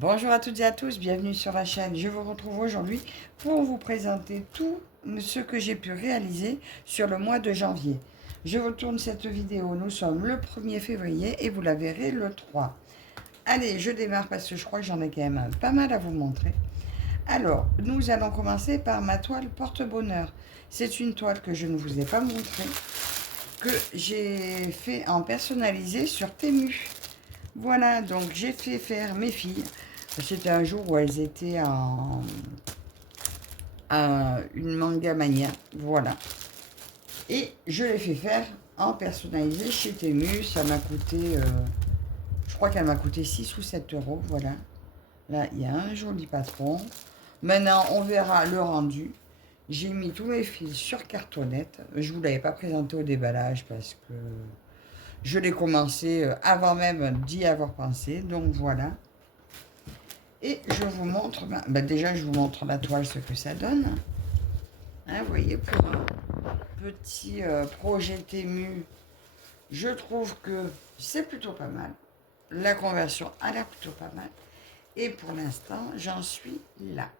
Bonjour à toutes et à tous, bienvenue sur la chaîne. Je vous retrouve aujourd'hui pour vous présenter tout ce que j'ai pu réaliser sur le mois de janvier. Je vous tourne cette vidéo, nous sommes le 1er février et vous la verrez le 3. Allez, je démarre parce que je crois que j'en ai quand même pas mal à vous montrer. Alors, nous allons commencer par ma toile porte-bonheur. C'est une toile que je ne vous ai pas montrée, que j'ai fait en personnalisé sur Temu. Voilà, donc j'ai fait faire mes filles. C'était un jour où elles étaient à une manga mania. Voilà. Et je l'ai fait faire en personnalisé chez Temu. Ça m'a coûté, je crois qu'elle m'a coûté 6 ou 7 euros. Voilà. Là, il y a un joli patron. Maintenant, on verra le rendu. J'ai mis tous mes fils sur cartonnette. Je ne vous l'avais pas présenté au déballage parce que je l'ai commencé avant même d'y avoir pensé. Donc voilà. Et je vous montre, déjà je vous montre la toile, ce que ça donne. Hein, vous voyez, pour un petit projet Temu, je trouve que c'est plutôt pas mal. La conversion a l'air plutôt pas mal. Et pour l'instant, j'en suis là.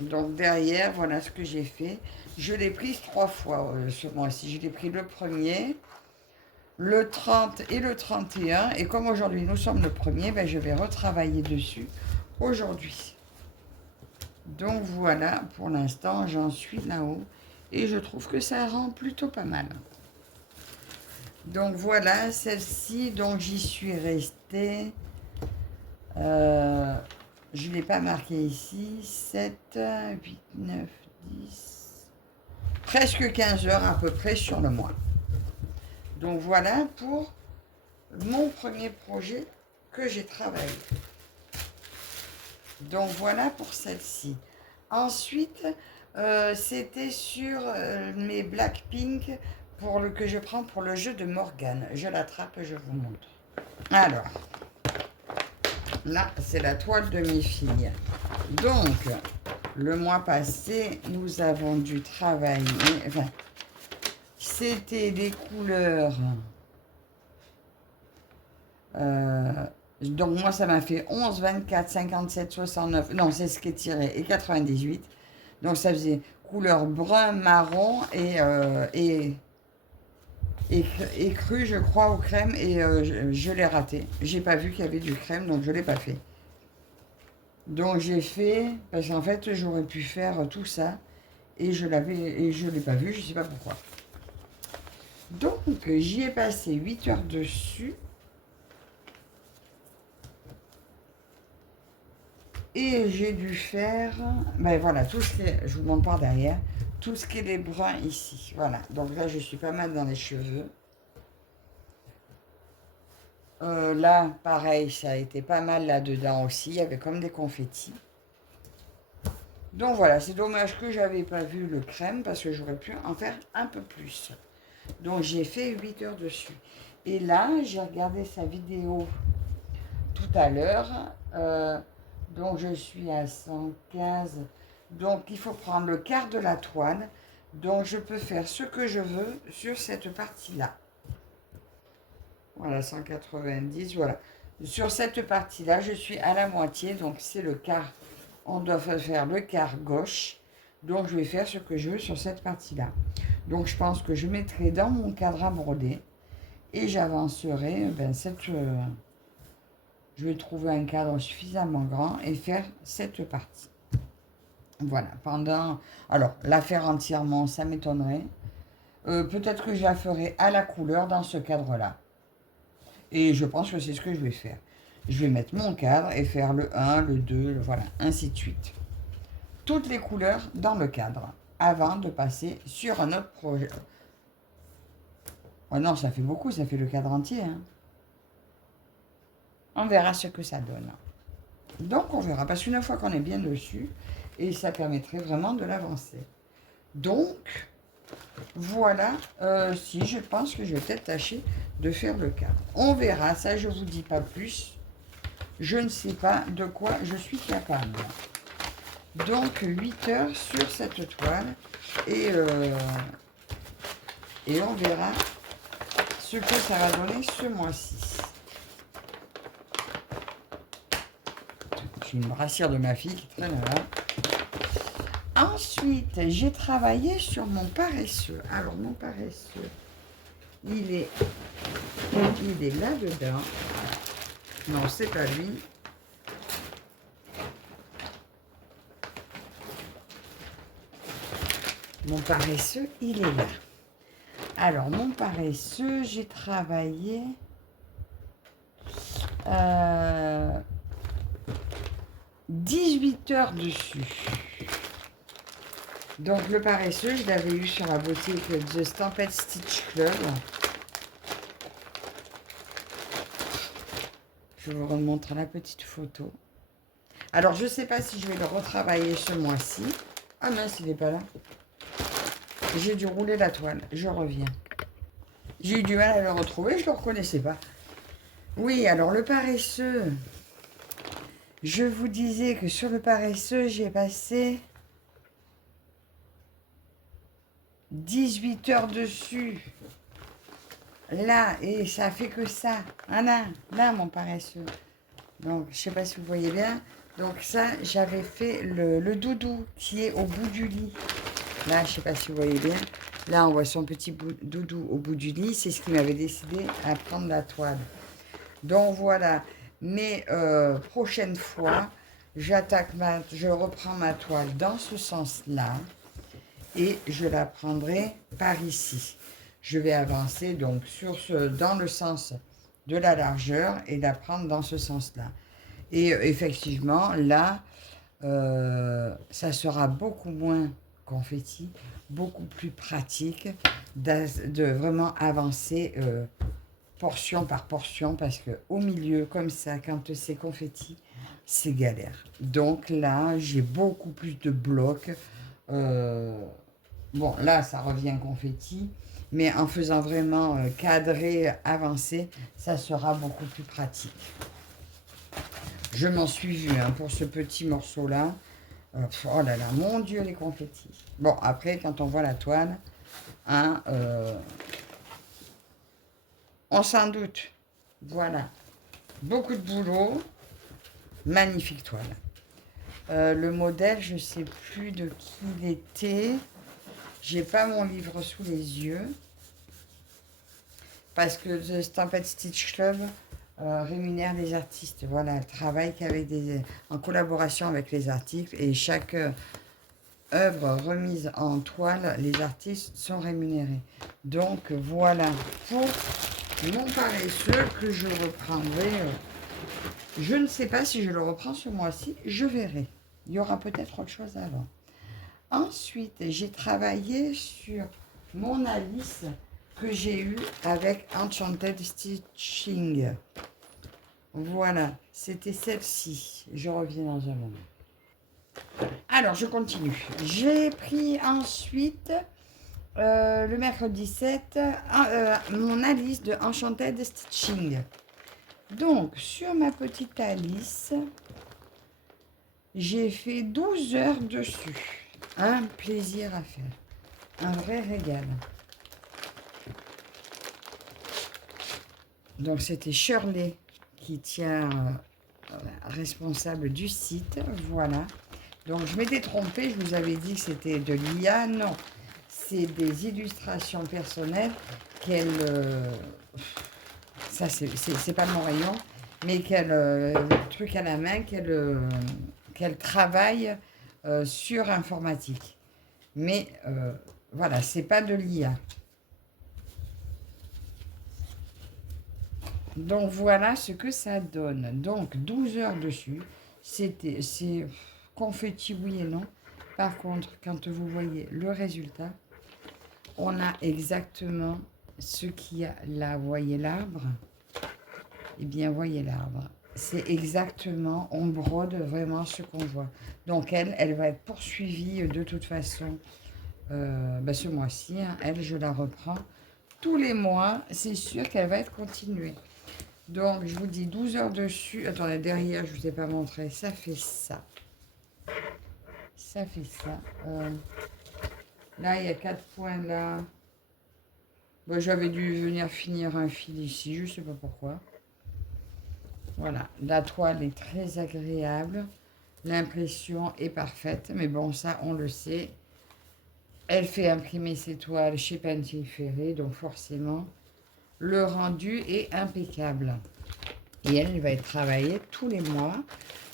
Donc derrière, voilà ce que j'ai fait. Je l'ai prise 3 fois ce mois-ci. Je l'ai pris le 1er, le 30 et le 31. Et comme aujourd'hui nous sommes le 1er, je vais retravailler dessus aujourd'hui. Donc voilà, pour l'instant, j'en suis là-haut. Et je trouve que ça rend plutôt pas mal. Donc voilà, celle-ci, donc j'y suis restée. Je ne l'ai pas marqué ici. 7, 8, 9, 10. Presque 15 heures à peu près sur le mois. Donc voilà pour mon premier projet que j'ai travaillé. Donc voilà pour celle-ci. Ensuite, c'était sur mes Blackpink que je prends pour le jeu de Morgane. Je l'attrape et je vous montre. Alors, là, c'est la toile de mes filles. Donc, le mois passé, nous avons dû travailler. Enfin, c'était des couleurs. Donc moi, ça m'a fait 11, 24, 57, 69. Non, c'est ce qui est tiré. Et 98. Donc ça faisait couleur brun, marron et cru, je crois, au crème. Et je l'ai raté. J'ai pas vu qu'il y avait du crème, donc je l'ai pas fait. Donc j'ai fait, parce qu'en fait, j'aurais pu faire tout ça. Et je l'ai pas vu, je sais pas pourquoi. Donc j'y ai passé 8 heures dessus. Et j'ai dû faire, voilà, tout ce qui est, je vous montre par derrière, tout ce qui est les bruns ici. Voilà, donc là, je suis pas mal dans les cheveux. Là, pareil, ça a été pas mal là-dedans aussi. Il y avait comme des confettis. Donc voilà, c'est dommage que j'avais pas vu le crème parce que j'aurais pu en faire un peu plus. Donc j'ai fait 8 heures dessus. Et là, j'ai regardé sa vidéo tout à l'heure. Donc je suis à 115. Donc il faut prendre le quart de la toile. Donc je peux faire ce que je veux sur cette partie-là. Voilà, 190, voilà. Sur cette partie-là, je suis à la moitié, donc c'est le quart. On doit faire le quart gauche. Donc je vais faire ce que je veux sur cette partie-là. Donc je pense que je mettrai dans mon cadre à broder. Et j'avancerai je vais trouver un cadre suffisamment grand et faire cette partie. Voilà, alors, la faire entièrement, ça m'étonnerait. Peut-être que je la ferai à la couleur dans ce cadre-là. Et je pense que c'est ce que je vais faire. Je vais mettre mon cadre et faire le 1, le 2, voilà, ainsi de suite. Toutes les couleurs dans le cadre, avant de passer sur un autre projet. Oh non, ça fait beaucoup, ça fait le cadre entier. Hein. On verra ce que ça donne. Donc on verra, parce qu'une fois qu'on est bien dessus, et ça permettrait vraiment de l'avancer. Donc, voilà, si je pense que je vais peut-être tâcher de faire le cadre. On verra, ça je vous dis pas plus. Je ne sais pas de quoi je suis capable. Donc 8 heures sur cette toile, et on verra ce que ça va donner ce mois-ci. C'est une brassière de ma fille qui traîne là. Ensuite, j'ai travaillé sur mon paresseux. Alors, mon paresseux, il est là-dedans. Non, c'est pas lui. Mon paresseux, il est là. Alors, mon paresseux, j'ai travaillé 18 heures dessus. Donc, le paresseux, je l'avais eu sur la boutique The Stampede Stitch Club. Je vous remontre la petite photo. Alors, je ne sais pas si je vais le retravailler ce mois-ci. Ah mince, il n'est pas là. J'ai dû rouler la toile. Je reviens. J'ai eu du mal à le retrouver, je ne le reconnaissais pas. Oui, alors le paresseux. Je vous disais que sur le paresseux, j'ai passé 18 heures dessus. Là, et ça fait que ça. Ah là, mon paresseux. Donc, je ne sais pas si vous voyez bien. Donc ça, j'avais fait le doudou qui est au bout du lit. Là, je ne sais pas si vous voyez bien. Là, on voit son petit doudou au bout du lit. C'est ce qui m'avait décidé à prendre la toile. Donc voilà. Mais prochaine fois, je reprends ma toile dans ce sens-là. Et je la prendrai par ici. Je vais avancer donc dans le sens de la largeur et la prendre dans ce sens-là. Et effectivement, là, ça sera beaucoup moins confetti, beaucoup plus pratique de vraiment avancer portion par portion, parce qu'au milieu, comme ça, quand c'est confetti, c'est galère. Donc là, j'ai beaucoup plus de blocs. Bon, là, ça revient confetti, mais en faisant vraiment cadrer, avancer, ça sera beaucoup plus pratique. Je m'en suis vue pour ce petit morceau-là. Oh là là, mon Dieu, les confettis. Bon, après, quand on voit la toile, on s'en doute. Voilà. Beaucoup de boulot. Magnifique toile. Le modèle, je ne sais plus de qui il était. J'ai pas mon livre sous les yeux. Parce que The Stampede Stitch Club rémunère les artistes. Voilà, elle travaille en collaboration avec les artistes. Et chaque œuvre remise en toile, les artistes sont rémunérés. Donc voilà pour mon paresseux que je reprendrai. Je ne sais pas si je le reprends ce mois-ci, je verrai. Il y aura peut-être autre chose avant. Ensuite, j'ai travaillé sur mon Alice que j'ai eu avec Enchanted Stitching. Voilà, c'était celle-ci. Je reviens dans un moment. Alors, je continue. J'ai pris ensuite, le mercredi 7, mon Alice de Enchanted Stitching. Donc, sur ma petite Alice, j'ai fait 12 heures dessus. Un plaisir à faire. Un vrai régal. Donc, c'était Shirley qui tient responsable du site. Voilà. Donc, je m'étais trompée. Je vous avais dit que c'était de l'IA. Non. C'est des illustrations personnelles qu'elle... ça, c'est pas mon rayon. Mais qu'elle... truc à la main qu'elle travaille sur informatique. Mais voilà, c'est pas de l'IA. Donc voilà ce que ça donne. Donc 12 heures dessus. C'est confetti oui et non. Par contre, quand vous voyez le résultat, on a exactement ce qu'il y a là. Voyez l'arbre? Eh bien, voyez l'arbre. C'est exactement, on brode vraiment ce qu'on voit. Donc elle va être poursuivie de toute façon ce mois-ci. Elle, je la reprends tous les mois. C'est sûr qu'elle va être continuée. Donc, je vous dis 12 heures dessus. Attendez, derrière, je ne vous ai pas montré. Ça fait ça. Ça fait ça. Là, il y a 4 points là. Bon, j'avais dû venir finir un fil ici. Je ne sais pas pourquoi. Voilà, la toile est très agréable. L'impression est parfaite, mais bon, ça, on le sait. Elle fait imprimer ses toiles chez Peinture Ferré, donc forcément, le rendu est impeccable. Et elle va être travaillée tous les mois.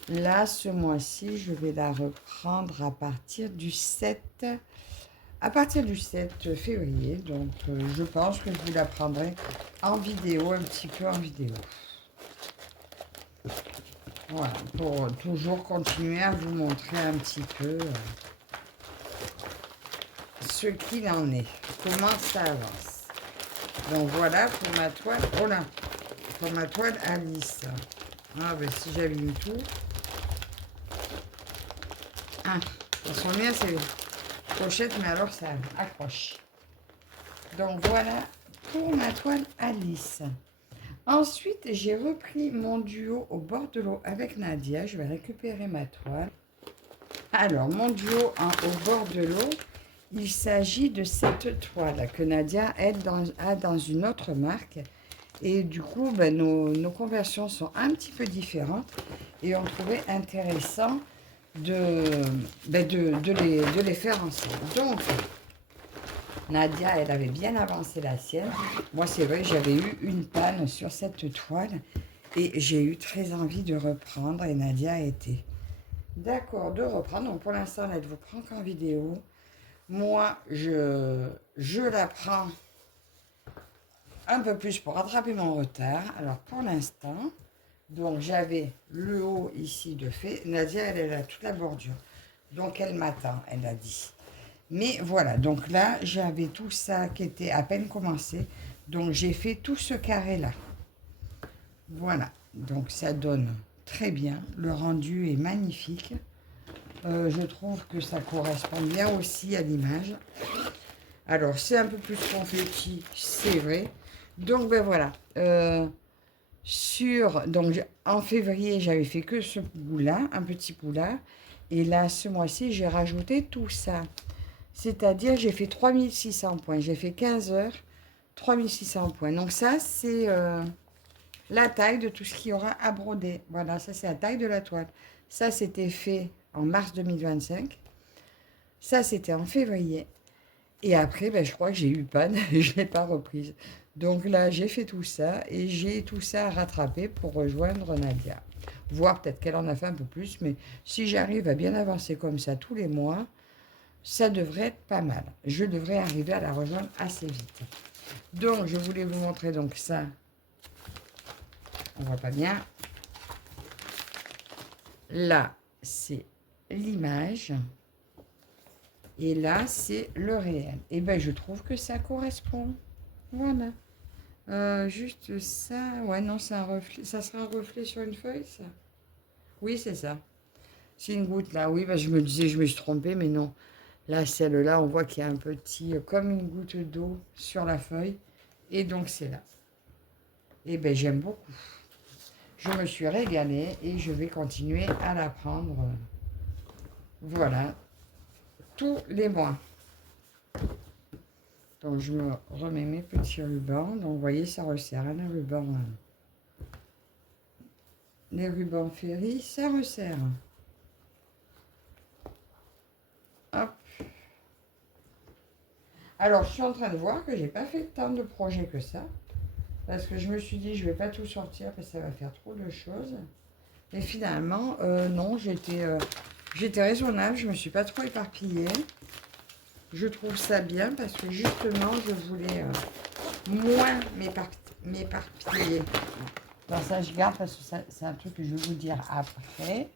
Là, ce mois-ci, je vais la reprendre à partir du 7 février. Donc, je pense que je vous la prendrai en vidéo, un petit peu en vidéo. Voilà, pour toujours continuer à vous montrer un petit peu ce qu'il en est, comment ça avance. Donc voilà pour ma toile, oh là, pour ma toile Alice. Ah ben si j'abîme tout. Ah, elles sont bien ces pochettes, mais alors ça accroche. Donc voilà pour ma toile Alice. Ensuite, j'ai repris mon duo au bord de l'eau avec Nadia. Je vais récupérer ma toile. Alors, mon duo au bord de l'eau, il s'agit de cette toile que Nadia a dans une autre marque. Et du coup, ben, nos conversions sont un petit peu différentes. Et on trouvait intéressant de les faire ensemble. Donc, Nadia, elle avait bien avancé la sienne. Moi, c'est vrai, j'avais eu une panne sur cette toile. Et j'ai eu très envie de reprendre. Et Nadia a été d'accord de reprendre. Donc, pour l'instant, elle ne vous prend qu'en vidéo. Moi, je la prends un peu plus pour rattraper mon retard. Alors, pour l'instant, donc j'avais le haut ici de fait. Nadia, elle a toute la bordure. Donc, elle m'attend, elle a dit. Mais voilà, donc là, j'avais tout ça qui était à peine commencé. Donc, j'ai fait tout ce carré-là. Voilà, donc ça donne très bien. Le rendu est magnifique. Je trouve que ça correspond bien aussi à l'image. Alors, c'est un peu plus confetti, c'est vrai. Donc, ben voilà. Donc, en février, j'avais fait que ce bout-là, un petit bout-là. Et là, ce mois-ci, j'ai rajouté tout ça. C'est-à-dire, j'ai fait 3600 points. J'ai fait 15 heures, 3600 points. Donc, ça, c'est la taille de tout ce qu'il y aura à broder. Voilà, ça, c'est la taille de la toile. Ça, c'était fait en mars 2025. Ça, c'était en février. Et après, ben, je crois que j'ai eu panne et je ne l'ai pas reprise. Donc là, j'ai fait tout ça et j'ai tout ça à rattraper pour rejoindre Nadia. Voir peut-être qu'elle en a fait un peu plus, mais si j'arrive à bien avancer comme ça tous les mois, ça devrait être pas mal. Je devrais arriver à la rejoindre assez vite. Donc, je voulais vous montrer donc ça. On voit pas bien. Là, c'est l'image. Et là, c'est le réel. Et bien, je trouve que ça correspond. Voilà. Juste ça. Ouais, non, c'est un reflet. Ça sera un reflet sur une feuille, ça? Oui, c'est ça. C'est une goutte, là. Oui, bah, je me disais, je me suis trompée, mais non. Là, celle-là, on voit qu'il y a un petit... comme une goutte d'eau sur la feuille. Et donc, c'est là. Et bien, j'aime beaucoup. Je me suis régalée et je vais continuer à la prendre. Voilà. Tous les mois. Donc, je me remets mes petits rubans. Donc, vous voyez, ça resserre. Un ruban. Les rubans Ferry, ça resserre. Hop. Alors, je suis en train de voir que j'ai pas fait tant de projets que ça. Parce que je me suis dit, je vais pas tout sortir parce que ça va faire trop de choses. Et finalement, non, j'étais raisonnable. Je me suis pas trop éparpillée. Je trouve ça bien parce que justement, je voulais moins m'éparpiller. Alors ça, je garde parce que c'est un truc que je vais vous dire après.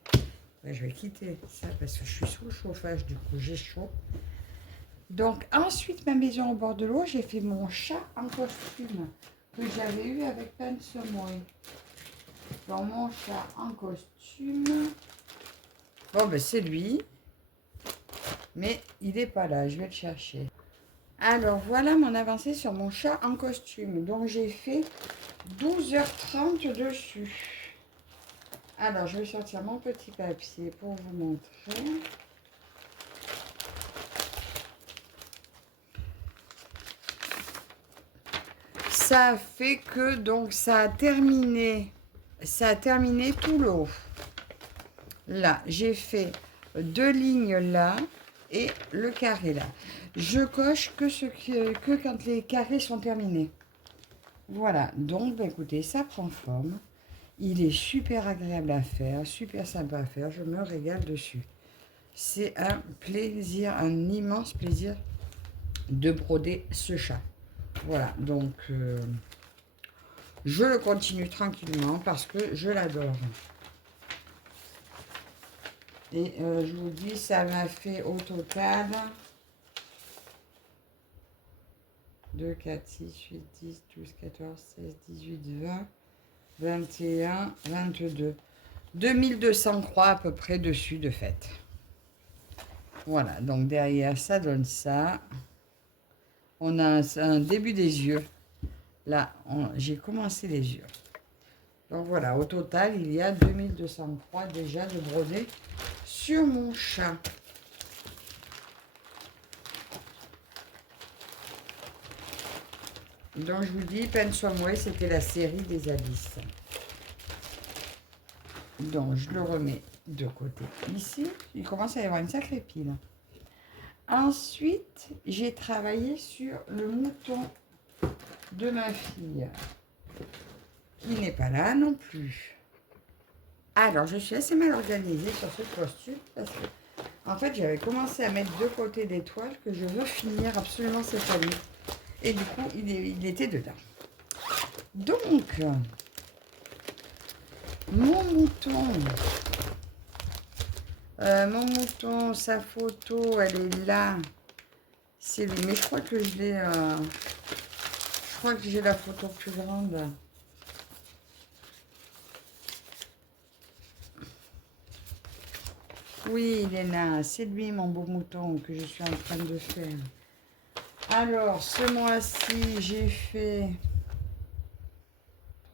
Je vais quitter ça parce que je suis sous le chauffage, du coup, j'ai chaud. Donc, ensuite, ma maison au bord de l'eau, j'ai fait mon chat en costume que j'avais eu avec Pensemoy. Donc, mon chat en costume. Bon, ben, c'est lui. Mais il n'est pas là, je vais le chercher. Alors, voilà mon avancée sur mon chat en costume. Donc, j'ai fait 12h30 dessus. Alors, je vais sortir mon petit papier pour vous montrer. Ça fait que, donc, ça a terminé ça a terminé tout le haut. Là, j'ai fait 2 lignes là et le carré là. Je coche que quand les carrés sont terminés. Voilà, donc bah, écoutez, ça prend forme. Il est super agréable à faire, super sympa à faire. Je me régale dessus. C'est un plaisir, un immense plaisir de broder ce chat. Voilà, donc je le continue tranquillement parce que je l'adore. Et je vous dis, ça m'a fait au total 2, 4, 6, 8, 10, 12, 14, 16, 18, 20, 21, 22. 2200 croix à peu près dessus de fait. Voilà, donc derrière, ça donne ça. On a un début des yeux. Là, j'ai commencé les yeux. Donc voilà, au total, il y a 2200 croix déjà de broder sur mon chat. Donc je vous dis, Peine sur moi, c'était la série des Alice. Donc je le remets de côté ici. Il commence à y avoir une sacrée pile. Ensuite, j'ai travaillé sur le mouton de ma fille, qui n'est pas là non plus. Alors, je suis assez mal organisée sur ce costume parce que, en fait, j'avais commencé à mettre de côté des toiles que je veux finir absolument cette année. Et du coup, il était dedans. Donc, mon mouton, sa photo, elle est là. C'est lui. Mais je crois que je l'ai... je crois que j'ai la photo plus grande. Oui, il est là. C'est lui, mon beau mouton, que je suis en train de faire. Alors, ce mois-ci, j'ai fait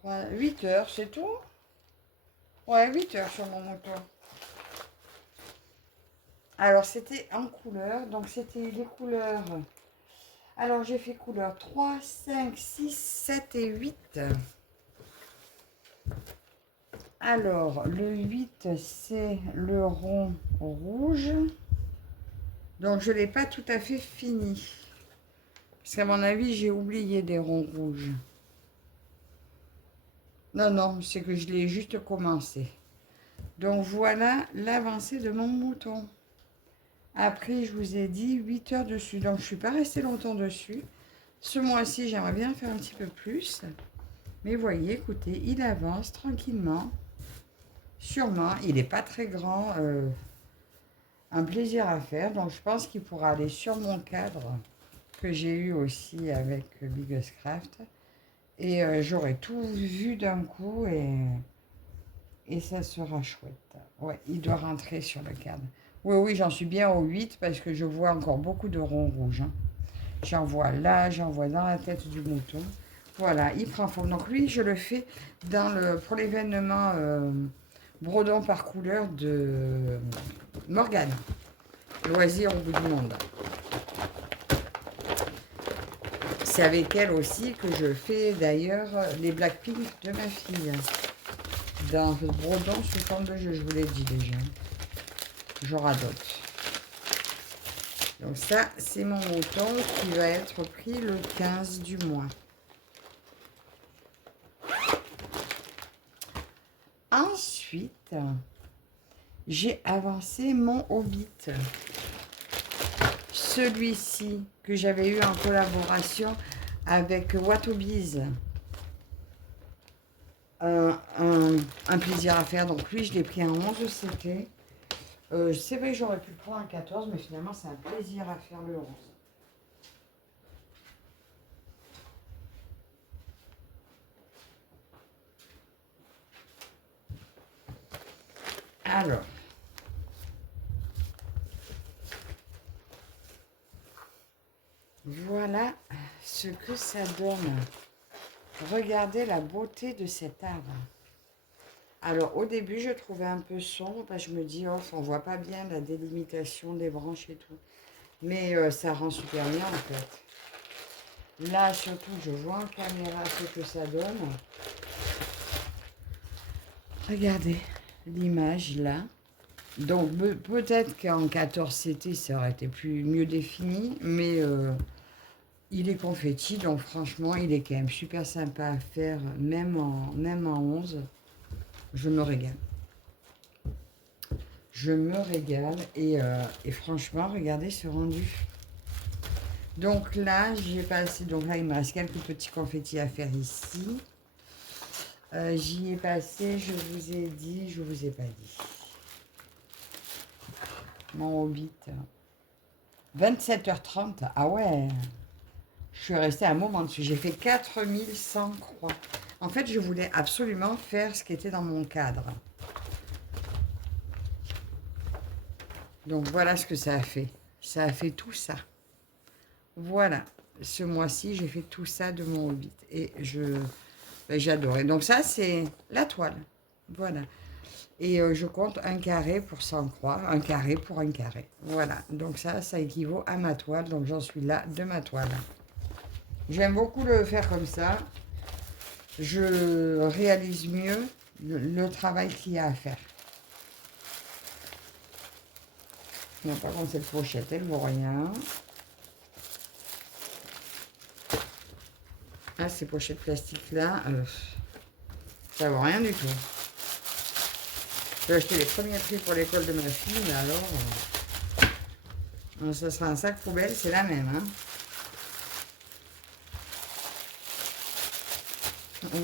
8 heures, c'est tout? Ouais, 8 heures sur mon mouton. Alors, c'était en couleur. Donc, c'était les couleurs. Alors, j'ai fait couleur 3, 5, 6, 7 et 8. Alors, le 8, c'est le rond rouge. Donc, je ne l'ai pas tout à fait fini. Parce qu'à mon avis, j'ai oublié des ronds rouges. Non, non, c'est que je l'ai juste commencé. Donc, voilà l'avancée de mon mouton. Après, je vous ai dit 8 heures dessus. Donc, je ne suis pas restée longtemps dessus. Ce mois-ci, j'aimerais bien faire un petit peu plus. Mais voyez, écoutez, il avance tranquillement. Sûrement, il n'est pas très grand. Un plaisir à faire. Donc, je pense qu'il pourra aller sur mon cadre que j'ai eu aussi avec Biggest Craft. Et j'aurai tout vu d'un coup et ça sera chouette. Ouais, il doit rentrer sur le cadre. Oui, oui, j'en suis bien au 8 parce que je vois encore beaucoup de ronds rouges. Hein. J'en vois là, j'en vois dans la tête du mouton. Voilà, il prend forme. Donc lui, je le fais pour l'événement Brodon par couleur de Morgane. Loisir au bout du monde. C'est avec elle aussi que je fais d'ailleurs les Blackpink de ma fille. Dans le Brodon sous forme de jeu, je vous l'ai dit déjà. Je radote. Donc ça, c'est mon mouton qui va être pris le 15 du mois. Ensuite, j'ai avancé mon Hobbit. Celui-ci que j'avais eu en collaboration avec Watobiz. Un plaisir à faire. Donc lui, je l'ai pris en 11 CT. Je sais pas que j'aurais pu le prendre en 14, mais finalement, c'est un plaisir à faire le 11. Alors, voilà ce que ça donne. Regardez la beauté de cet arbre. Alors, au début, je trouvais un peu sombre, parce que je me dis, oh, on voit pas bien la délimitation des branches et tout. Mais ça rend super bien, en fait. Là, surtout, je vois en caméra ce que ça donne. Regardez l'image là. Donc peut-être qu'en 14 CT ça aurait été mieux défini, mais il est confetti, donc franchement il est quand même super sympa à faire, même en 11. Je me régale. Je me régale et franchement regardez ce rendu. Donc là j'ai passé, donc là il me reste quelques petits confettis à faire ici. J'y ai passé, je vous ai dit, je vous ai pas dit. Mon Hobbit. 27h30, ah ouais. Je suis restée un moment dessus. J'ai fait 4100 croix. En fait, je voulais absolument faire ce qui était dans mon cadre. Donc voilà ce que ça a fait. Ça a fait tout ça. Voilà. Ce mois-ci, j'ai fait tout ça de mon Hobbit. Et j'adorais. Donc ça, c'est la toile. Voilà. Et je compte un carré pour 100 croix, un carré pour un carré. Voilà. Donc ça équivaut à ma toile. Donc j'en suis là de ma toile. J'aime beaucoup le faire comme ça. Je réalise mieux le travail qu'il y a à faire. Non, par contre, cette pochette, elle ne vaut rien. Ah, ces pochettes plastiques-là, ça ne vaut rien du tout. J'ai acheté les premiers prix pour l'école de ma fille, mais alors, ça sera un sac poubelle, c'est la même. Hein.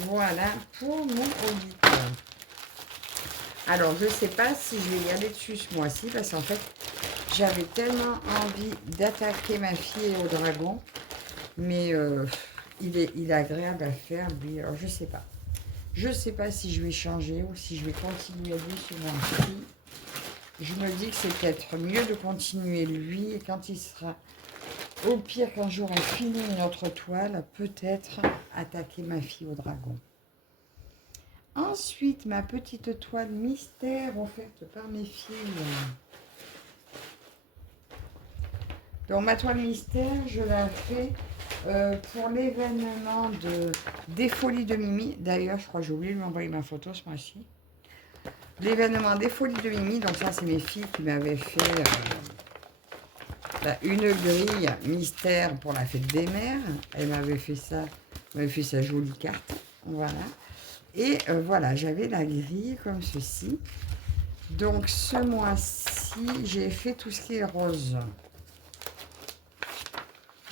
Voilà pour mon Hobbit. Alors, je ne sais pas si je vais y aller dessus ce mois-ci, parce qu'en fait, j'avais tellement envie d'attaquer ma fille au dragon, mais il est agréable à faire, lui. Alors, je ne sais pas. Je ne sais pas si je vais changer ou si je vais continuer lui ce mois-ci. Je me dis que c'est peut-être mieux de continuer lui, et quand il sera... Au pire, quand j'aurai fini notre toile, peut-être attaquer ma fille au dragon. Ensuite, ma petite toile mystère offerte par mes filles. Donc, ma toile mystère, je la fais pour l'événement des Folies de Mimi. D'ailleurs, je crois que j'ai oublié de lui envoyer ma photo ce mois-ci. L'événement des Folies de Mimi. Donc, ça, c'est mes filles qui m'avaient fait une grille mystère pour la fête des mères. Elle m'avait fait ça. Elle m'avait fait sa jolie carte. Voilà. Et voilà, j'avais la grille comme ceci. Donc, ce mois-ci, j'ai fait tout ce qui est rose.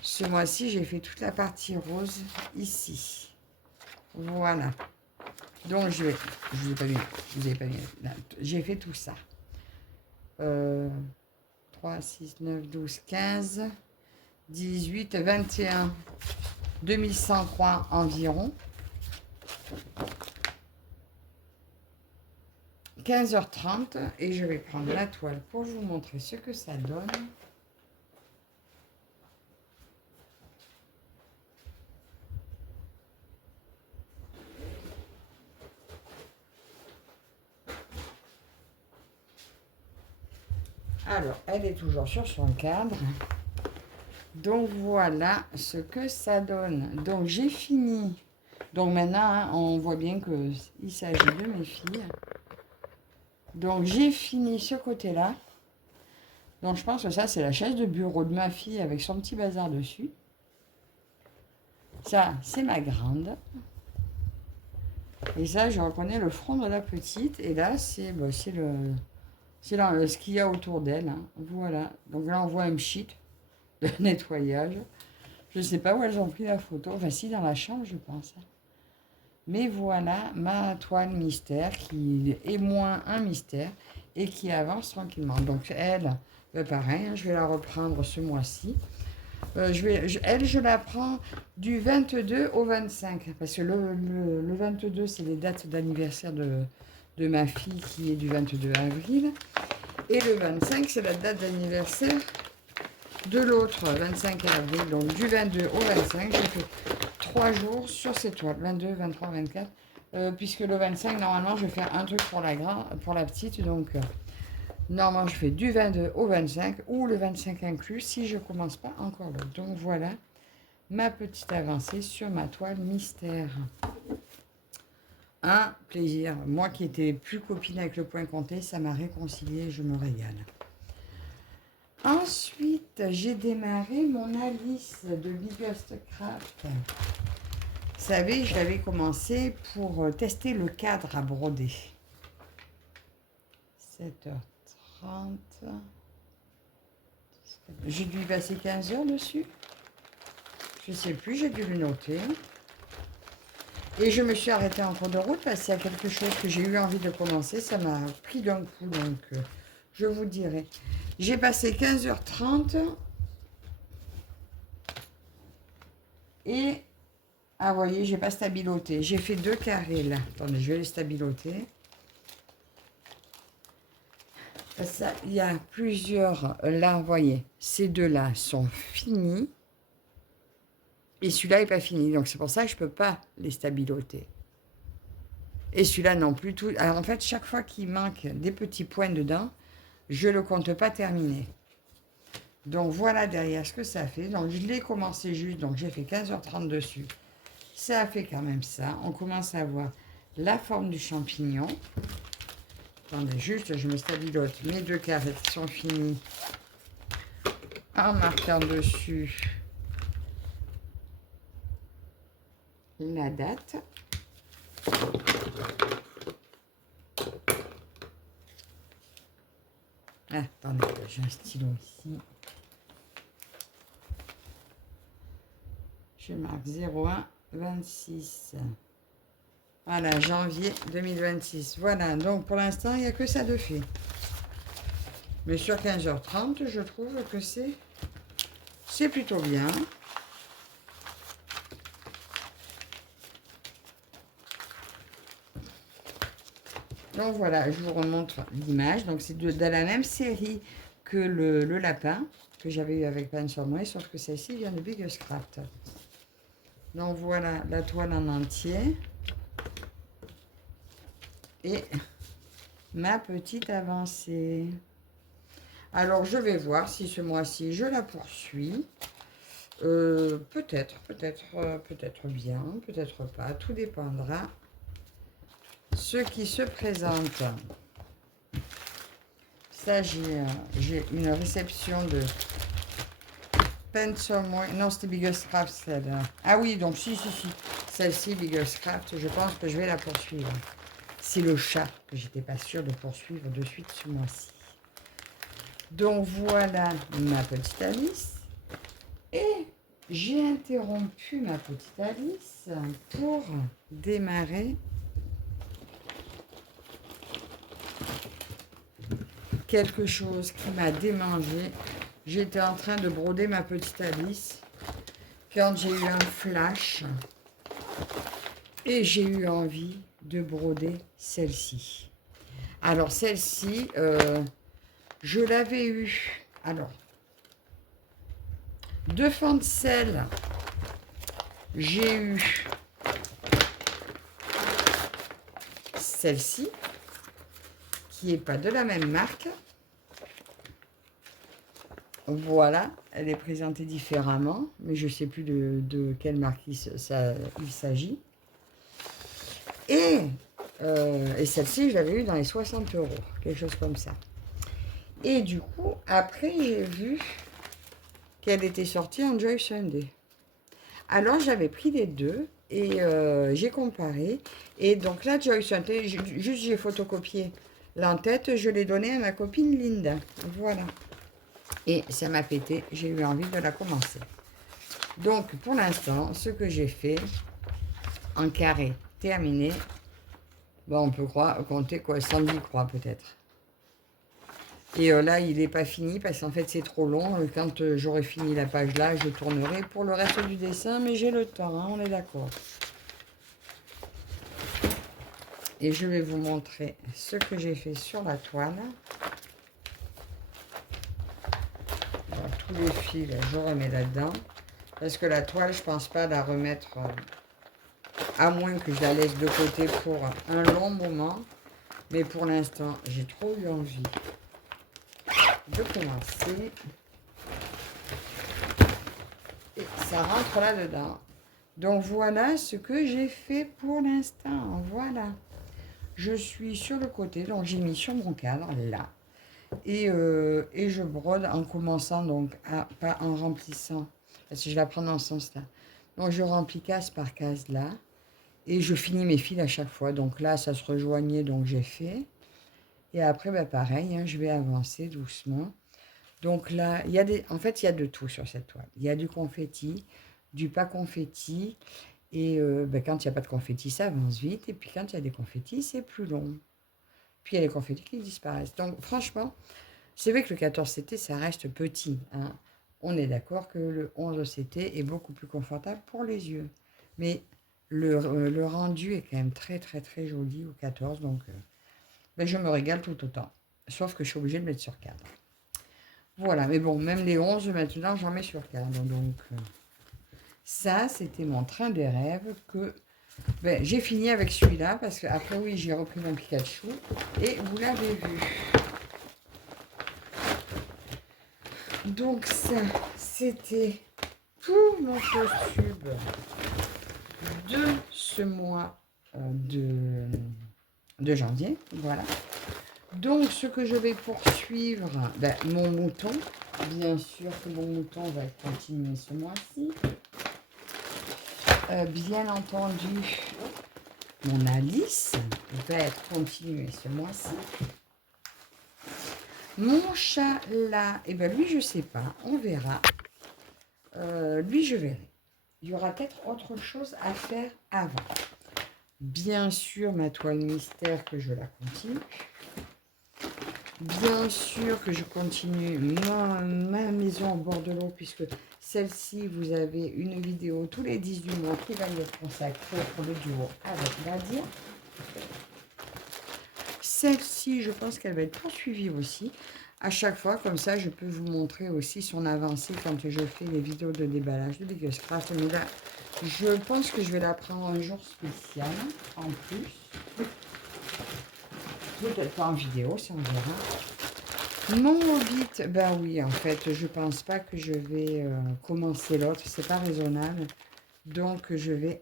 Ce mois-ci, j'ai fait toute la partie rose ici. Voilà. Donc, je vous ai pas vu. Je vous ai pas vu. J'ai fait tout ça. 3, 6, 9, 12, 15, 18, 21, 2100 croix environ. 15h30 et je vais prendre la toile pour vous montrer ce que ça donne. Alors, elle est toujours sur son cadre. Donc, voilà ce que ça donne. Donc, j'ai fini. Donc, maintenant, hein, on voit bien qu'il s'agit de mes filles. Donc, j'ai fini ce côté-là. Donc, je pense que ça, c'est la chaise de bureau de ma fille avec son petit bazar dessus. Ça, c'est ma grande. Et ça, je reconnais le front de la petite. Et là, c'est ce qu'il y a autour d'elle. Hein. Voilà. Donc là, on voit un sheet de nettoyage. Je ne sais pas où elles ont pris la photo. Enfin, si, dans la chambre, je pense. Mais voilà ma toile mystère qui est moins un mystère et qui avance tranquillement. Donc, elle, pareil, hein, je vais la reprendre ce mois-ci. Je la prends du 22 au 25. Parce que le 22, c'est les dates d'anniversaire de ma fille qui est du 22 avril. Et le 25, c'est la date d'anniversaire de l'autre, 25 avril. Donc du 22 au 25, j'ai fait 3 jours sur ces toiles. 22, 23, 24. Puisque le 25, normalement, je vais faire un truc pour la petite. Donc normalement, je fais du 22 au 25 ou le 25 inclus si je ne commence pas encore l'autre. Donc voilà ma petite avancée sur ma toile mystère. un plaisir. Moi qui étais plus copine avec le point compté, ça m'a réconciliée, je me régale. Ensuite, j'ai démarré mon Alice de Biggest Craft. Vous savez, je l'avais commencé pour tester le cadre à broder. 7h30. J'ai dû y passer 15 heures dessus. Je sais plus, j'ai dû le noter. Et je me suis arrêtée en cours de route parce qu'il y a quelque chose que j'ai eu envie de commencer. Ça m'a pris d'un coup, donc je vous dirai. J'ai passé 15h30 et... Ah, vous voyez, j'ai pas stabiloté. J'ai fait 2 carrés là. Attendez, je vais les stabiloter. Ça, il y a plusieurs... Là, vous voyez, ces deux-là sont finis. Et celui-là n'est pas fini. Donc, c'est pour ça que je ne peux pas les stabiloter. Et celui-là non plus. Tout... Alors, en fait, chaque fois qu'il manque des petits points dedans, je ne le compte pas terminé. Donc, voilà derrière ce que ça fait. Donc, je l'ai commencé juste. Donc, j'ai fait 15h30 dessus. Ça a fait quand même ça. On commence à voir la forme du champignon. Attendez, juste, je me stabilote mes 2 carrés qui sont finis en marquant dessus la date. Ah, attendez, j'ai un stylo ici. Je marque 01-26. Voilà, janvier 2026. Voilà, donc pour l'instant, il n'y a que ça de fait. Mais sur 15h30, je trouve que c'est plutôt bien. Donc voilà, je vous remontre l'image. Donc c'est dans la même série que le lapin que j'avais eu avec Pan sur moi, sauf que celle-ci vient de Biggest Craft. Donc voilà la toile en entier. Et ma petite avancée. Alors je vais voir si ce mois-ci je la poursuis. Peut-être bien, peut-être pas. Tout dépendra. Ce qui se présente. Ça, j'ai une réception de Pencil. Non, c'était Biggest Craft, celle-là. Ah oui, donc si. Celle-ci, Biggest Craft, je pense que je vais la poursuivre. C'est le chat que j'étais pas sûre de poursuivre de suite ce mois-ci. Donc voilà ma petite Alice. Et j'ai interrompu ma petite Alice pour démarrer quelque chose qui m'a démangé. J'étais en train de broder ma petite Alice quand j'ai eu un flash et j'ai eu envie de broder celle-ci. Alors celle-ci, je l'avais eu. Alors, 2 fentes de sel, j'ai eu celle-ci, qui n'est pas de la même marque. Voilà, elle est présentée différemment, mais je ne sais plus de quelle marque il s'agit. Et celle-ci, je l'avais eu dans les 60 €, quelque chose comme ça. Et du coup, après, j'ai vu qu'elle était sortie en Joy Sunday. Alors, j'avais pris les deux et j'ai comparé. Et donc là, Joy Sunday, juste j'ai photocopié l'en-tête, je l'ai donnée à ma copine Linda. Voilà. Et ça m'a pété, j'ai eu envie de la commencer. Donc, pour l'instant, ce que j'ai fait, en carré terminé, bon, on peut compter quoi, 110 croix peut-être. Et là, il n'est pas fini parce qu'en fait, c'est trop long. Quand j'aurai fini la page là, je tournerai pour le reste du dessin, mais j'ai le temps, hein, on est d'accord. Et je vais vous montrer ce que j'ai fait sur la toile. Alors, tous les fils, je remets là-dedans. Parce que la toile, je pense pas la remettre, à moins que je la laisse de côté pour un long moment. Mais pour l'instant, j'ai trop eu envie de commencer. Et ça rentre là-dedans. Donc voilà ce que j'ai fait pour l'instant. Voilà. Je suis sur le côté, donc j'ai mis sur mon cadre, là. Et je brode en commençant, donc, pas en remplissant, parce que je la prends dans ce sens-là. Donc je remplis case par case là, et je finis mes fils à chaque fois. Donc là, ça se rejoignait, donc j'ai fait. Et après, bah, pareil, hein, je vais avancer doucement. Donc là, en fait, il y a de tout sur cette toile. Il y a du confetti, du pas confetti. Et bah, quand il n'y a pas de confetti, ça avance vite. Et puis quand il y a des confettis, c'est plus long. Puis il y a les confettis qui disparaissent. Donc franchement, c'est vrai que le 14CT, ça reste petit. Hein. On est d'accord que le 11CT est beaucoup plus confortable pour les yeux. Mais le rendu est quand même très très très joli au 14. Donc ben, je me régale tout autant. Sauf que je suis obligée de mettre sur cadre. Voilà, mais bon, même les 11 maintenant, j'en mets sur cadre. Donc ça, c'était mon train des rêves que ben, j'ai fini avec celui-là parce que après oui, j'ai repris mon Pikachu et vous l'avez vu. Donc ça, c'était tout mon tube de ce mois de janvier. Voilà. Donc ce que je vais poursuivre, ben, mon mouton. Bien sûr que mon mouton va continuer ce mois-ci. Bien entendu, mon Alice va être continuée ce mois-ci. Mon chat là, et ben lui je sais pas, on verra. Lui je verrai. Il y aura peut-être autre chose à faire avant. Bien sûr ma toile mystère que je la continue. Bien sûr que je continue ma maison au bord de l'eau puisque celle-ci vous avez une vidéo tous les 18 mois qui va y être consacrée pour le duo avec Nadia. Celle-ci, je pense qu'elle va être poursuivie aussi. À chaque fois, comme ça, je peux vous montrer aussi son avancée quand je fais les vidéos de déballage de Biggest Craft. Mais là, je pense que je vais la prendre un jour spécial, en plus. Peut-être pas en vidéo, ça on verra. Mon Hobbit, ben oui, en fait, je pense pas que je vais commencer l'autre. C'est pas raisonnable. Donc, je vais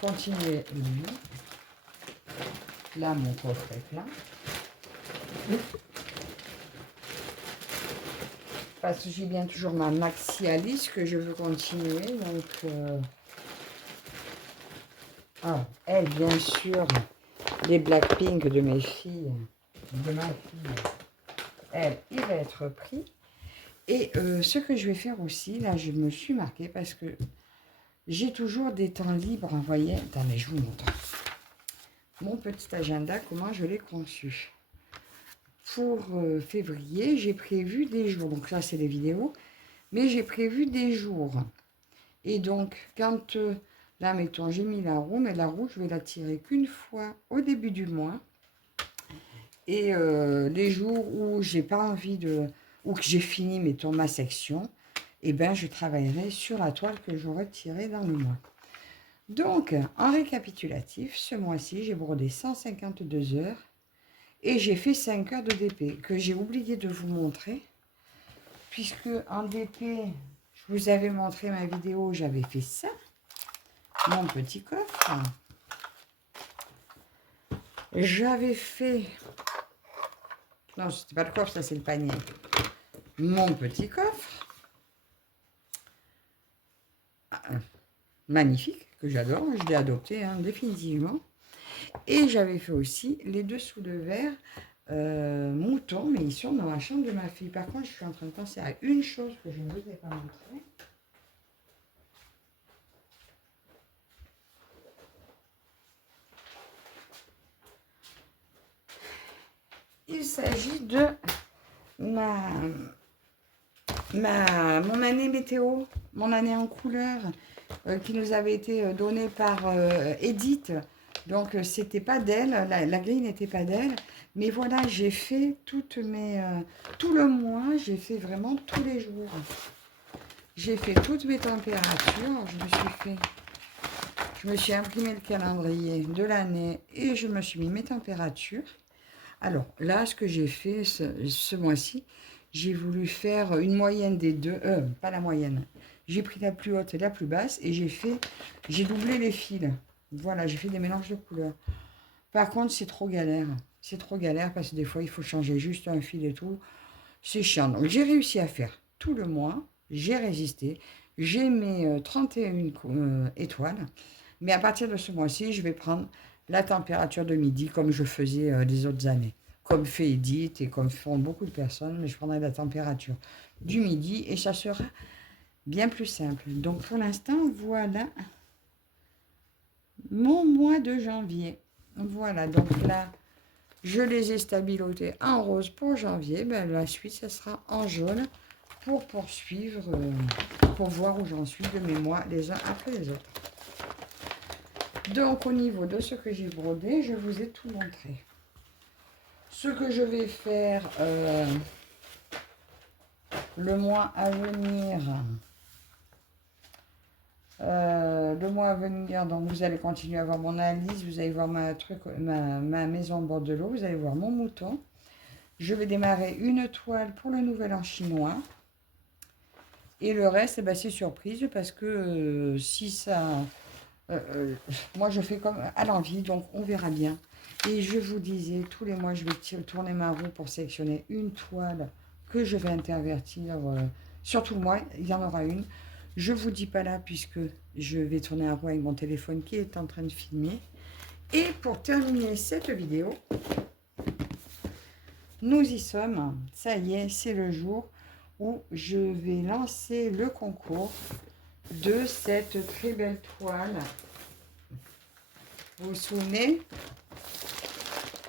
continuer lui. Là, mon coffre est plein. Parce que j'ai bien toujours ma Maxi Alice que je veux continuer. Donc, elle, bien sûr, les Blackpink de mes filles, de ma fille, elle, il va être pris. Et ce que je vais faire aussi, là, je me suis marquée parce que j'ai toujours des temps libres, vous voyez. Attendez, je vous montre. Mon petit agenda, comment je l'ai conçu. Pour février, j'ai prévu des jours. Donc là, c'est les vidéos. Mais j'ai prévu des jours. Et donc, quand, là, mettons, j'ai mis la roue, mais la roue, je vais la tirer qu'une fois au début du mois. Et les jours où j'ai pas envie de, ou que j'ai fini, mettons, ma section, eh ben, je travaillerai sur la toile que j'aurai tirée dans le mois. Donc, en récapitulatif, ce mois-ci, j'ai brodé 152 heures et j'ai fait 5 heures de DP que j'ai oublié de vous montrer. Puisque en DP, je vous avais montré ma vidéo, j'avais fait ça, mon petit coffre. J'avais fait, non, c'était pas le coffre, ça c'est le panier. Mon petit coffre, magnifique, que j'adore, je l'ai adopté hein, définitivement. Et j'avais fait aussi les dessous de verre moutons, mais ils sont dans la chambre de ma fille. Par contre, je suis en train de penser à une chose que je ne vous ai pas montrée. Il s'agit de mon année météo, mon année en couleur, qui nous avait été donnée par Edith. Donc, c'était pas d'elle, la grille n'était pas d'elle. Mais voilà, j'ai fait tout le mois, j'ai fait vraiment tous les jours. J'ai fait toutes mes températures. Je me suis imprimé le calendrier de l'année et je me suis mis mes températures. Alors là, ce que j'ai fait ce mois-ci, j'ai voulu faire une moyenne des deux, pas la moyenne. J'ai pris la plus haute et la plus basse et j'ai doublé les fils. Voilà, j'ai fait des mélanges de couleurs. Par contre, c'est trop galère. C'est trop galère parce que des fois, il faut changer juste un fil et tout. C'est chiant. Donc, j'ai réussi à faire tout le mois. J'ai résisté. J'ai mes 31 étoiles. Mais à partir de ce mois-ci, je vais prendre la température de midi comme je faisais les autres années. Comme fait Edith et comme font beaucoup de personnes. Mais je prendrai la température du midi et ça sera bien plus simple. Donc, pour l'instant, voilà mon mois de janvier. Voilà, donc là, je les ai stabilotés en rose pour janvier. Ben, la suite, ça sera en jaune pour poursuivre, pour voir où j'en suis de mes mois les uns après les autres. Donc, au niveau de ce que j'ai brodé, je vous ai tout montré. Ce que je vais faire le mois à venir... le mois à venir, donc vous allez continuer à voir mon analyse, vous allez voir ma maison au bord de l'eau, vous allez voir mon mouton. Je vais démarrer une toile pour le nouvel an chinois. Et le reste, eh ben, c'est surprise parce que si ça... moi, je fais comme à l'envie, donc on verra bien. Et je vous disais, tous les mois, je vais tourner ma roue pour sélectionner une toile que je vais intervertir. Sur tout le mois, il y en aura une. Je ne vous dis pas là puisque je vais tourner un roue avec mon téléphone qui est en train de filmer. Et pour terminer cette vidéo, nous y sommes. Ça y est, c'est le jour où je vais lancer le concours de cette très belle toile. Vous vous souvenez?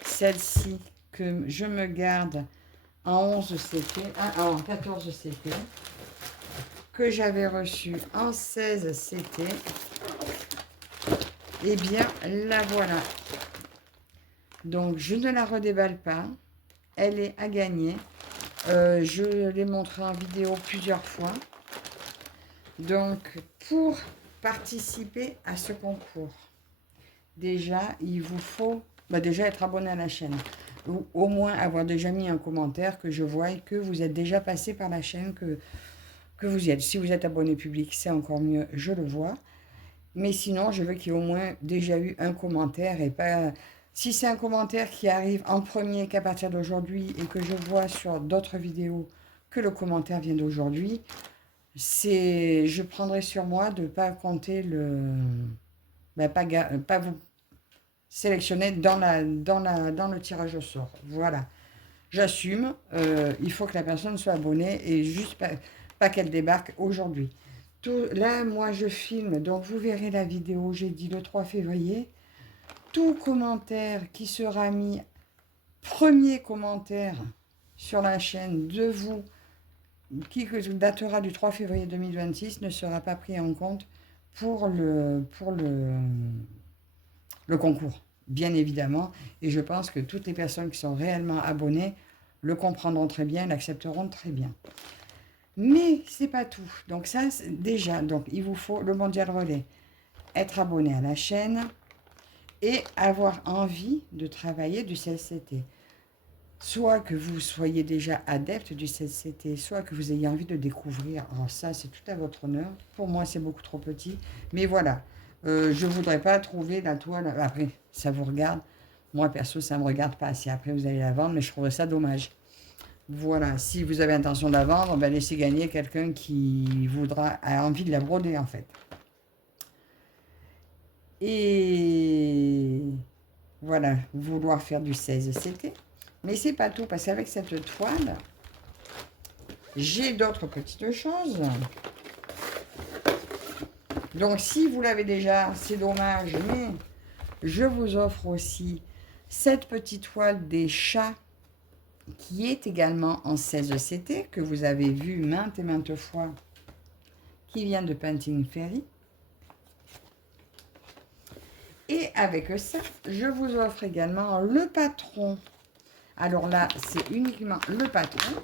Celle-ci que je me garde en 11 CT, en 14 CT. Que j'avais reçu en 16 CT. Eh bien, la voilà. Donc, je ne la redéballe pas. Elle est à gagner. Je l'ai montré en vidéo plusieurs fois. Donc, pour participer à ce concours, déjà, il vous faut déjà être abonné à la chaîne. Ou au moins avoir déjà mis un commentaire que je voie que vous êtes déjà passé par la chaîne, que vous y êtes. Si vous êtes abonné public, c'est encore mieux, je le vois. Mais sinon, je veux qu'il y ait au moins déjà eu un commentaire et pas... Si c'est un commentaire qui arrive en premier qu'à partir d'aujourd'hui et que je vois sur d'autres vidéos que le commentaire vient d'aujourd'hui, je prendrai sur moi de ne pas compter pas vous sélectionner dans le tirage au sort. Voilà. J'assume. Il faut que la personne soit abonnée et juste pas qu'elle débarque aujourd'hui. Là, moi, je filme, donc vous verrez la vidéo, j'ai dit le 3 février. Tout commentaire qui sera mis, premier commentaire sur la chaîne de vous, qui datera du 3 février 2026, ne sera pas pris en compte pour le concours, bien évidemment. Et je pense que toutes les personnes qui sont réellement abonnées le comprendront très bien, l'accepteront très bien. Mais c'est pas tout. Donc ça, déjà, donc il vous faut le Mondial Relais, être abonné à la chaîne et avoir envie de travailler du CLCT. Soit que vous soyez déjà adepte du CLCT, soit que vous ayez envie de découvrir. Alors ça, c'est tout à votre honneur. Pour moi, c'est beaucoup trop petit. Mais voilà, je ne voudrais pas trouver la toile. Après, ça vous regarde. Moi, perso, ça ne me regarde pas. Si après, vous allez la vendre, mais je trouverais ça dommage. Voilà, si vous avez intention de la vendre, ben laissez gagner quelqu'un qui a envie de la broder en fait. Et voilà, vouloir faire du 16 CT. Mais c'est pas tout, parce qu'avec cette toile, j'ai d'autres petites choses. Donc si vous l'avez déjà, c'est dommage, mais je vous offre aussi cette petite toile des chats qui est également en 16 CT, que vous avez vu maintes et maintes fois, qui vient de Painting Fairy. Et avec ça, je vous offre également le patron. Alors là, c'est uniquement le patron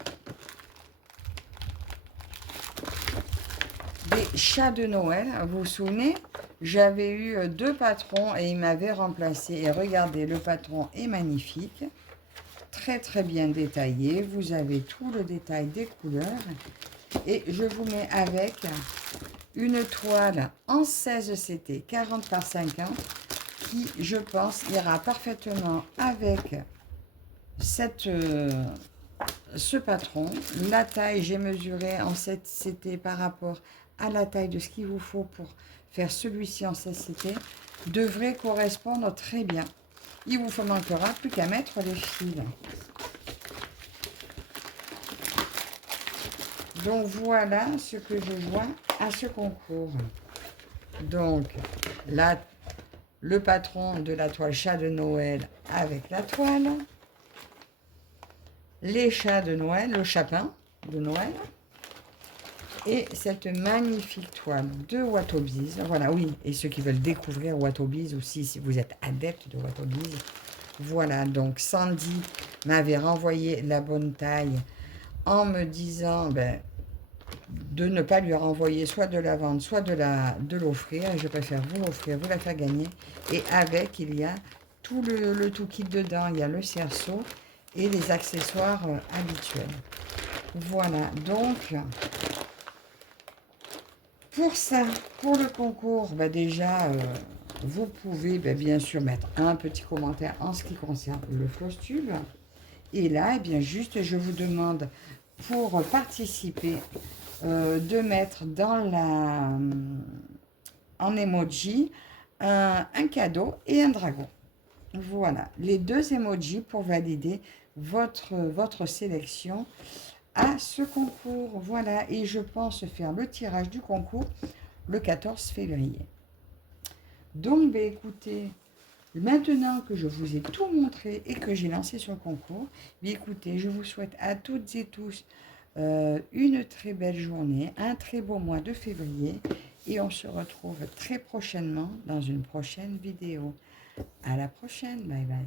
des chats de Noël. Vous vous souvenez, j'avais eu 2 patrons et ils m'avaient remplacé. Et regardez, le patron est magnifique. Très très bien détaillé, vous avez tout le détail des couleurs Et je vous mets avec une toile en 16 CT, 40 par 50, qui, je pense, ira parfaitement avec ce patron. La taille, j'ai mesuré en 7 CT par rapport à la taille de ce qu'il vous faut pour faire celui-ci en 16 CT, devrait correspondre très bien. Il vous manquera plus qu'à mettre les fils. Donc voilà ce que je vois à ce concours. Donc là, le patron de la toile chat de Noël avec la toile, les chats de Noël, le chapin de Noël, et cette magnifique toile de Watobiz. Voilà, oui, et ceux qui veulent découvrir Watobiz aussi, si vous êtes adepte de Watobiz. Voilà, donc Sandy m'avait renvoyé la bonne taille en me disant de ne pas lui renvoyer soit de la vente, soit de l'offrir. Je préfère vous l'offrir, vous la faire gagner. Et avec, il y a tout le tout kit dedans. Il y a le cerceau et les accessoires habituels. Voilà, donc pour ça, pour le concours, déjà, vous pouvez bien sûr mettre un petit commentaire en ce qui concerne le floss tube. Et là, bien juste, je vous demande pour participer de mettre en emoji un cadeau et un dragon. Voilà, les deux emojis pour valider votre sélection à ce concours. Voilà, et je pense faire le tirage du concours le 14 février. Donc, écoutez, maintenant que je vous ai tout montré et que j'ai lancé sur le concours, écoutez, je vous souhaite à toutes et tous une très belle journée, un très beau mois de février, et on se retrouve très prochainement dans une prochaine vidéo. À la prochaine, bye bye.